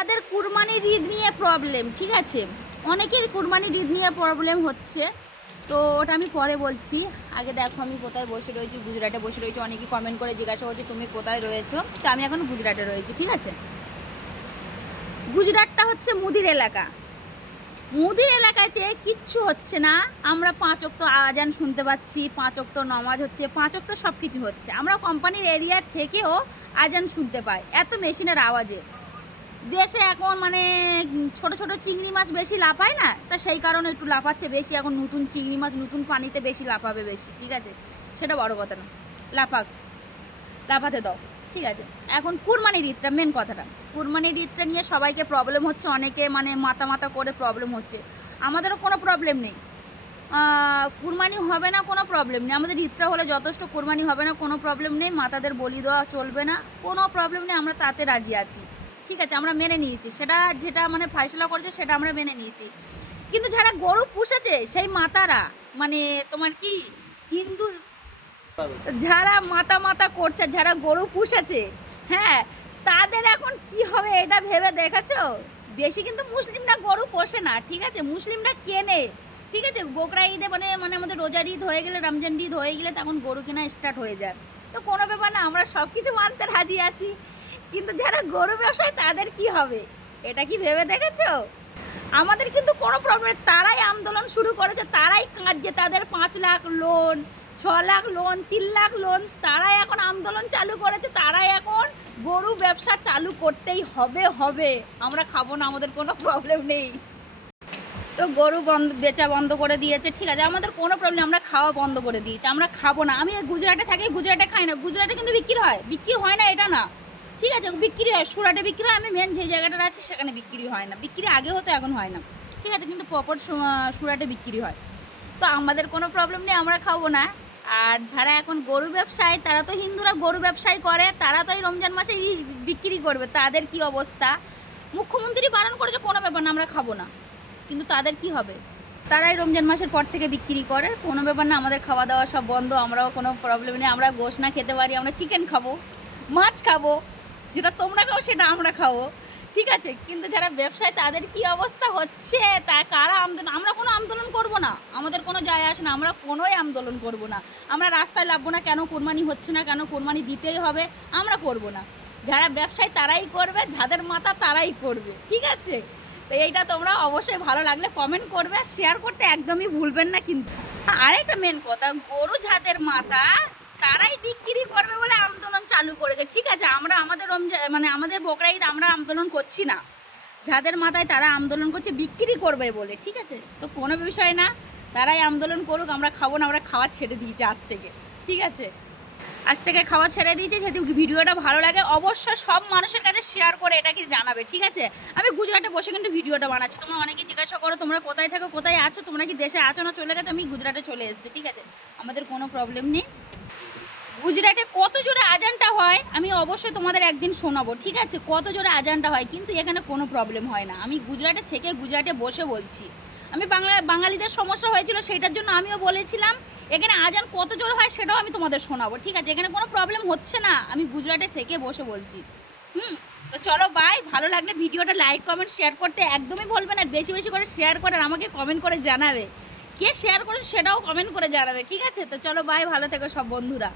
যাদের কুরবানির ঈদ নিয়ে প্রবলেম, ঠিক আছে, অনেকের কুরবানির ঈদ নিয়ে প্রবলেম হচ্ছে, তো ওটা আমি পরে বলছি। আগে দেখো আমি কোথায় বসে রয়েছি, গুজরাটে বসে রয়েছি। অনেকেই কমেন্ট করে জিজ্ঞাসা করছে তুমি কোথায় রয়েছো, তো আমি এখন গুজরাটে রয়েছি, ঠিক আছে। গুজরাটটা হচ্ছে মুদির এলাকা। মুদির এলাকাতে কিচ্ছু হচ্ছে না। আমরা 5 ওয়াক্ত আজান শুনতে পাচ্ছি, 5 ওয়াক্ত নামাজ হচ্ছে, 5 ওয়াক্ত সব কিছু হচ্ছে। আমরা কোম্পানির এরিয়া থেকেও আজান শুনতে পাই এত মেশিনের আওয়াজে। দেশে এখন মানে ছোট ছোট চিংড়ি মাছ বেশি লাফায় না, তা সেই কারণে একটু লাফাচ্ছে বেশি। এখন নতুন চিংড়ি মাছ নতুন পানিতে বেশি লাফাবে বেশি, ঠিক আছে, সেটা বড় কথা না। লাফাক, লাফাতে দাও, ঠিক আছে। এখন কুরবানির ঈদটা মেন কথাটা, কুরবানির ঈদটা নিয়ে সবাইকে প্রবলেম হচ্ছে, অনেকে মানে মাথা মাথা করে প্রবলেম হচ্ছে। আমাদেরও কোনো প্রবলেম নেই, কুরবানি হবে না কোনো প্রবলেম নেই। আমাদের ঈদটা হলে যথেষ্ট, কুরবানি হবে না কোনো প্রবলেম নেই, মাতাদের বলি দেওয়া চলবে না কোনো প্রবলেম নেই, আমরা তাতে রাজি আছি, ঠিক আছে। আমরা মেনে নিয়েছি, সেটা যেটা মানে ফাইসলা করেছে সেটা আমরা মেনে নিয়েছি। কিন্তু যারা গরু পুষেছে সেই মাতারা, মানে তোমার কি হিন্দু, যারা মাতা মাতা করছে, যারা গরু পুষেছে, হ্যাঁ, তাদের এখন কি হবে এটা ভেবে দেখেছো? বেশি কিন্তু মুসলিমরা গরু পোষে না, ঠিক আছে, মুসলিমরা কেনে, ঠিক আছে। বকরা ঈদে মানে মানে আমাদের রোজার ঈদ হয়ে গেলে, রমজান ঈদ হয়ে গেলে তখন গরু কেনা স্টার্ট হয়ে যায়। তো কোনো ব্যাপার না, আমরা সব কিছু মানতে রাজি আছি। কিন্তু যারা গরু ব্যবসায়ী তাদের কি হবে এটা কি ভেবে দেখেছো? আমাদের কিন্তু কোনো প্রবলেম, তারাই আন্দোলন শুরু করেছে, তারাই কাঁদছে, তাদের 5 lakh loan, 6 lakh loan, 3 lakh loan, তারাই এখন আন্দোলন চালু করেছে, তারাই এখন গরু ব্যবসা চালু করতেই হবে হবে। আমরা খাবো না, আমাদের কোনো প্রবলেম নেই। তো গরু বেচা বন্ধ করে দিয়েছে, ঠিক আছে, আমাদের কোনো প্রবলেম, আমরা খাওয়া বন্ধ করে দিয়েছি, আমরা খাবো না। আমি গুজরাটে থাকি, গুজরাটে খাই না, গুজরাটে কিন্তু বিক্রি হয়, বিক্রি হয় না এটা না, ঠিক আছে, বিক্রি হয়, সুরাটে বিক্রি হয়। আমি মেন যে জায়গাটা আছে সেখানে বিক্রি হয় না, বিক্রি আগে হতো এখন হয় না, ঠিক আছে, কিন্তু প্রপার সুরাটে বিক্রি হয়। তো আমাদের কোনো প্রবলেম নেই, আমরা খাবো না। আর যারা এখন গরু ব্যবসায়ী, তারা তো হিন্দুরা গরু ব্যবসায়ী করে, তারা তো এই রমজান মাসে বিক্রি করবে, তাদের কি অবস্থা? মুখ্যমন্ত্রী বারণ করেছে কোনো ব্যাপার না, আমরা খাবো না, কিন্তু তাদের কি হবে? তারাই রমজান মাসের পর থেকে বিক্রি করে, কোনো ব্যাপার না, আমাদের খাওয়া দাওয়া সব বন্ধ, আমরাও কোনো প্রবলেম নেই। আমরা গোশ না খেতে পারি, আমরা চিকেন খাবো, মাছ খাবো, যেটা তোমরা খাও সেটা আমরা খাবো, ঠিক আছে। কিন্তু যারা ব্যবসায়ী তাদের কি অবস্থা হচ্ছে, তার কারা আন্দোলন, আমরা কোনো আন্দোলন করব না, আমাদের কোনো যায় আসে না, আমরা কোনোই আন্দোলন করব না। আমরা রাস্তায় লাভবো না, কেন কোরবানি হচ্ছে না, কেন কোরবানি দিতেই হবে, আমরা করব না। যারা ব্যবসায়ী তারাই করবে, যাদের মাথা তারাই করবে, ঠিক আছে। তো এইটা তোমরা অবশ্যই ভালো লাগলে কমেন্ট করবে, শেয়ার করতে একদমই ভুলবেন না। কিন্তু আরেকটা মেন কথা, গরু যাদের মাথা তারাই বিক্রি করবে বলে আন্দোলন চালু করেছে, ঠিক আছে। আমরা আমাদের রমজান মানে আমাদের বকরা ঈদ আমরা আন্দোলন করছি না, যাদের মাথায় তারা আন্দোলন করছে বিক্রি করবে বলে, ঠিক আছে। তো কোনো বিষয় না, তারাই আন্দোলন করুক, আমরা খাবো না, আমরা খাওয়া ছেড়ে দিয়েছি আজ থেকে, ঠিক আছে, আজ থেকে খাওয়া ছেড়ে দিয়েছি। যদি ভিডিওটা ভালো লাগে অবশ্যই সব মানুষের কাছে শেয়ার করে এটাকে জানাবে, ঠিক আছে। আমি গুজরাটে বসে কিন্তু ভিডিওটা বানাচ্ছি, তোমরা অনেকেই জিজ্ঞাসা করো তোমরা কোথায় থাকো, কোথায় আছো, তোমরা কি দেশে আছো না চলে গেছো। আমি গুজরাটে চলে এসেছি, ঠিক আছে, আমাদের কোনো প্রবলেম নেই। গুজরাটে কত জোরে আজানটা হয় আমি অবশ্যই তোমাদের একদিন শোনাবো, ঠিক আছে, কত জোরে আজানটা হয়, কিন্তু এখানে কোনো প্রবলেম হয় না। আমি গুজরাটে থেকে গুজরাটে বসে বলছি, আমি বাঙালিদের সমস্যা হয়েছিল সেটার জন্য আমিও বলেছিলাম, এখানে আজান কত জোরে হয় সেটাও আমি তোমাদের শোনাবো, ঠিক আছে। এখানে কোনো প্রবলেম হচ্ছে না, আমি গুজরাটে থেকে বসে বলছি। তো চলো বাই, ভালো লাগলে ভিডিওটা লাইক কমেন্ট শেয়ার করতে একদমই ভুলবে না, বেশি বেশি করে শেয়ার করে আমাকে কমেন্ট করে জানাবে, কে শেয়ার করেছে সেটাও কমেন্ট করে জানাবে, ঠিক আছে। তো চলো বাই, ভালো থেকো সব বন্ধুরা।